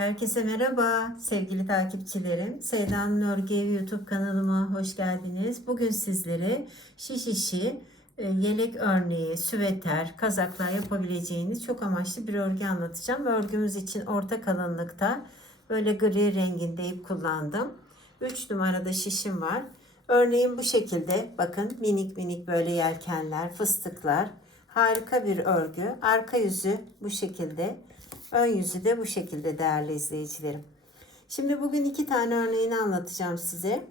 Herkese merhaba sevgili takipçilerim. Seydan Örgü Evi YouTube kanalıma hoş geldiniz. Bugün sizlere şiş işi, e, yelek örneği, süveter, kazaklar yapabileceğiniz çok amaçlı bir örgü anlatacağım. Örgümüz için orta kalınlıkta böyle gri renginde ip kullandım. 3 numarada şişim var. Örneğin bu şekilde bakın minik minik böyle yelkenler, fıstıklar. Harika bir örgü. Arka yüzü bu şekilde. Ön yüzü de bu şekilde değerli izleyicilerim. Şimdi bugün iki tane örneğini anlatacağım size.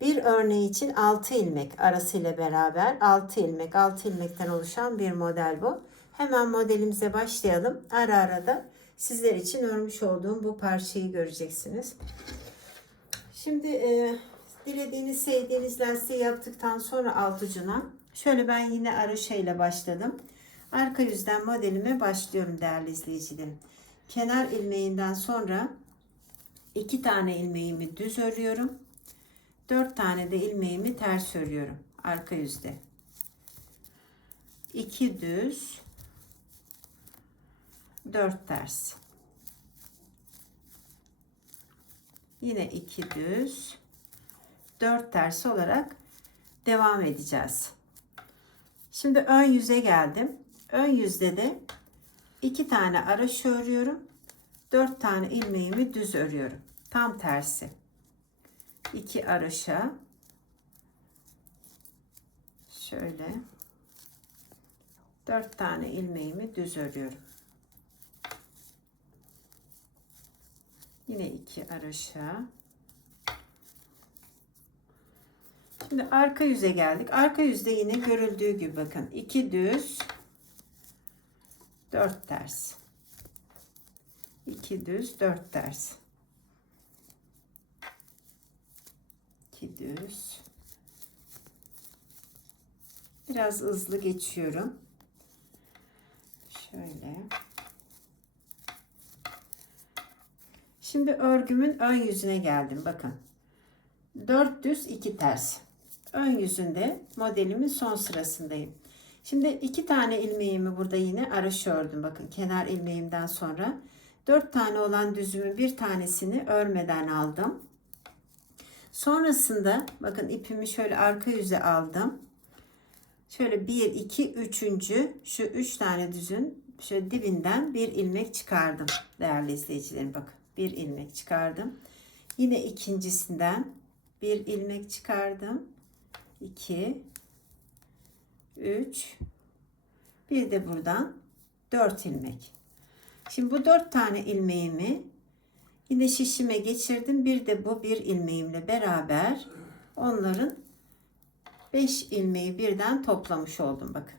Bir örneği için 6 ilmek arasıyla beraber 6 ilmek 6 ilmekten oluşan bir model bu. Hemen modelimize başlayalım. Ara ara da sizler için örmüş olduğum bu parçayı göreceksiniz. Şimdi e, dilediğiniz sevdiğiniz lastiği yaptıktan sonra alt ucuna şöyle ben yine araşayla başladım. Arka yüzden modelime başlıyorum değerli izleyicilerim. Kenar ilmeğinden sonra iki tane ilmeğimi düz örüyorum. Dört tane de ilmeğimi ters örüyorum arka yüzde. İki düz, dört ters. Yine iki düz, dört ters olarak devam edeceğiz. Şimdi ön yüze geldim. Ön yüzde de iki tane araş örüyorum. Dört tane ilmeğimi düz örüyorum. Tam tersi. İki araşa şöyle dört tane ilmeğimi düz örüyorum. Yine iki araşa. Şimdi arka yüze geldik. Arka yüzde yine görüldüğü gibi bakın. iki düz, dört ters. 2 düz, 4 ters. 2 düz. Biraz hızlı geçiyorum. Şöyle. Şimdi örgümün ön yüzüne geldim. Bakın. 4 düz, 2 ters. Ön yüzünde modelimin son sırasındayım. Şimdi iki tane ilmeğimi burada yine araş ördüm. Bakın kenar ilmeğimden sonra. Dört tane olan düzümün bir tanesini örmeden aldım. Sonrasında bakın ipimi şöyle arka yüze aldım. Şöyle bir, iki, üçüncü şu üç tane düzün şöyle dibinden bir ilmek çıkardım. Değerli izleyicilerim bakın bir ilmek çıkardım. Yine ikincisinden bir ilmek çıkardım. 2 3 bir de buradan 4 ilmek. Şimdi bu 4 tane ilmeğimi yine şişime geçirdim. Bir de bu bir ilmeğimle beraber onların 5 ilmeği birden toplamış oldum bakın.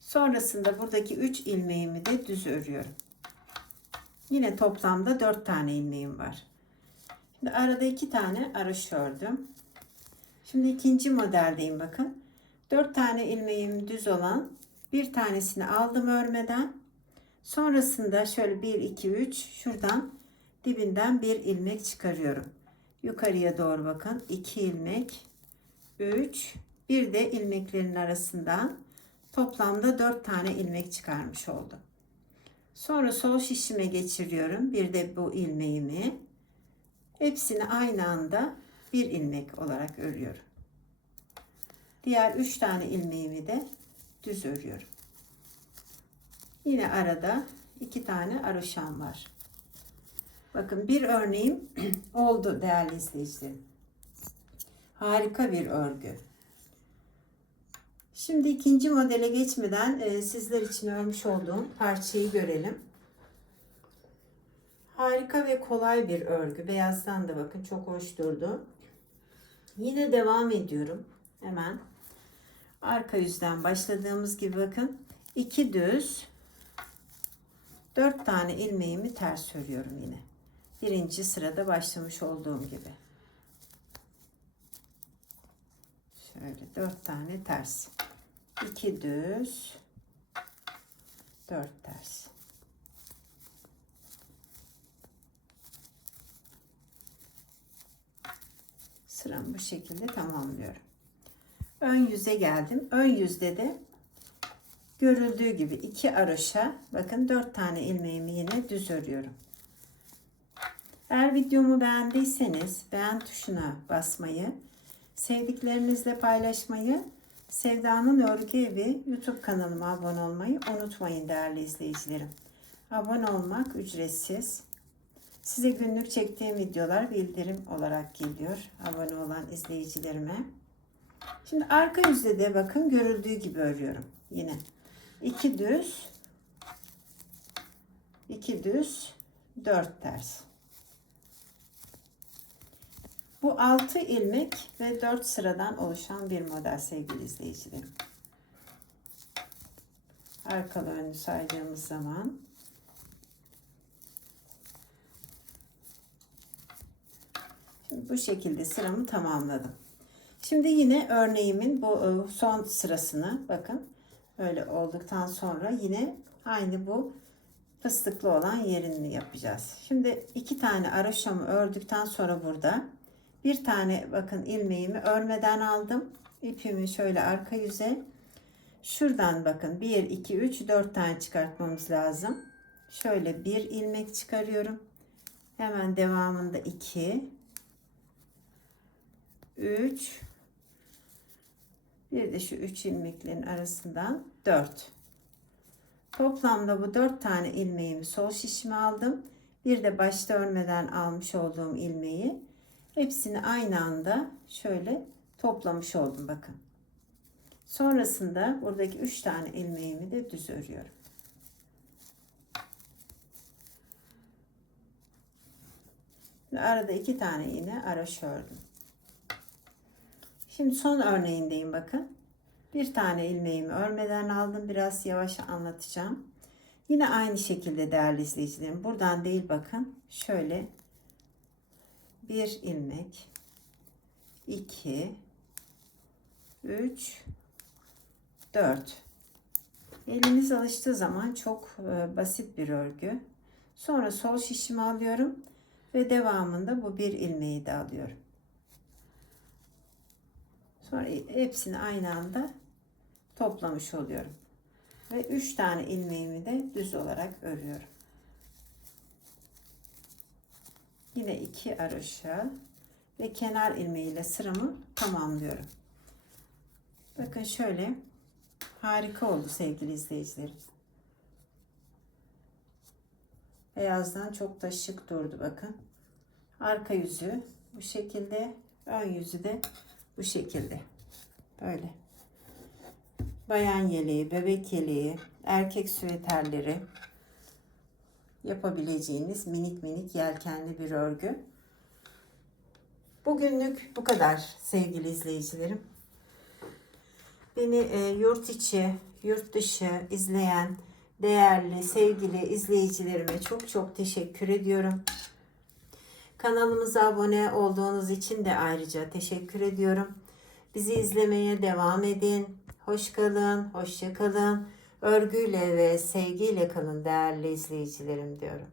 Sonrasında buradaki 3 ilmeğimi de düz örüyorum. Yine toplamda 4 tane ilmeğim var. Şimdi arada 2 tane araş ördüm. Şimdi ikinci modeldeyim bakın. 4 tane ilmeğim düz olan bir tanesini aldım örmeden. Sonrasında şöyle 1 2 3 şuradan dibinden bir ilmek çıkarıyorum. Yukarıya doğru bakın. 2 ilmek 3 bir de ilmeklerin arasından toplamda 4 tane ilmek çıkarmış oldum. Sonra sol şişime geçiriyorum. Bir de bu ilmeğimi hepsini aynı anda bir ilmek olarak örüyorum. Diğer 3 tane ilmeğimi de düz örüyorum. Yine arada 2 tane araşam var. Bakın bir örneğim oldu değerli izleyicilerim. Harika bir örgü. Şimdi ikinci modele geçmeden e, sizler için örmüş olduğum parçayı görelim. Harika ve kolay bir örgü. Beyazdan da bakın çok hoş durdu. Yine devam ediyorum. Hemen arka yüzden başladığımız gibi bakın. 2 düz 4 tane ilmeğimi ters örüyorum yine. Birinci sırada başlamış olduğum gibi. Şöyle 4 tane ters. 2 düz 4 ters. Sıramı bu şekilde tamamlıyorum. Ön yüze geldim. Ön yüzde de görüldüğü gibi iki araşa bakın dört tane ilmeğimi yine düz örüyorum. Eğer videomu beğendiyseniz beğen tuşuna basmayı, sevdiklerinizle paylaşmayı, Sevda'nın Örgü Evi YouTube kanalıma abone olmayı unutmayın değerli izleyicilerim. Abone olmak ücretsiz. Size günlük çektiğim videolar bildirim olarak geliyor abone olan izleyicilerime. Şimdi arka yüzde de bakın görüldüğü gibi örüyorum. Yine iki düz, iki düz, dört ters. Bu 6 ilmek ve 4 sıradan oluşan bir model sevgili izleyicilerim. Arkalı önlü saydığımız zaman Şimdi bu şekilde sıramı tamamladım. Şimdi yine örneğimin bu e, son sırasını bakın böyle olduktan sonra yine aynı bu fıstıklı olan yerini yapacağız. Şimdi iki tane araşamı ördükten sonra burada bir tane bakın ilmeğimi örmeden aldım. İpimi şöyle arka yüze. Şuradan bakın 1, 2, 3, 4 tane çıkartmamız lazım. Şöyle bir ilmek çıkarıyorum. Hemen devamında 2, 3, bir de şu 3 ilmeklerin arasından 4. Toplamda bu 4 tane ilmeğimi sol şişime aldım. Bir de başta örmeden almış olduğum ilmeği Hepsini aynı anda şöyle toplamış oldum bakın. Sonrasında buradaki 3 tane ilmeğimi de düz örüyorum. Ve arada iki tane yine araş ördüm. Şimdi son örneğindeyim bakın. Bir tane ilmeğimi örmeden aldım. Biraz yavaş anlatacağım. Yine aynı şekilde değerli izleyicilerim. Buradan değil bakın. Şöyle bir ilmek 2 3 4 eliniz alıştığı zaman çok e, basit bir örgü sonra sol şişimi alıyorum ve devamında bu bir ilmeği de alıyorum sonra hepsini aynı anda toplamış oluyorum ve 3 tane ilmeğimi de düz olarak örüyorum Yine iki araşa ve kenar ilmeğiyle sıramı tamamlıyorum. Bakın şöyle harika oldu sevgili izleyicilerim. Beyazdan çok da şık durdu bakın. Arka yüzü bu şekilde, ön yüzü de bu şekilde. Böyle. Bayan yeleği, bebek yeleği, erkek süveterleri, yapabileceğiniz minik minik yelkenli bir örgü. Bugünlük bu kadar sevgili izleyicilerim. Beni e, yurt içi, yurt dışı izleyen değerli, sevgili izleyicilerime çok çok teşekkür ediyorum. Kanalımıza abone olduğunuz için de ayrıca teşekkür ediyorum. Bizi izlemeye devam edin. Hoş kalın, hoşça kalın örgüyle ve sevgiyle kalın değerli izleyicilerim diyorum.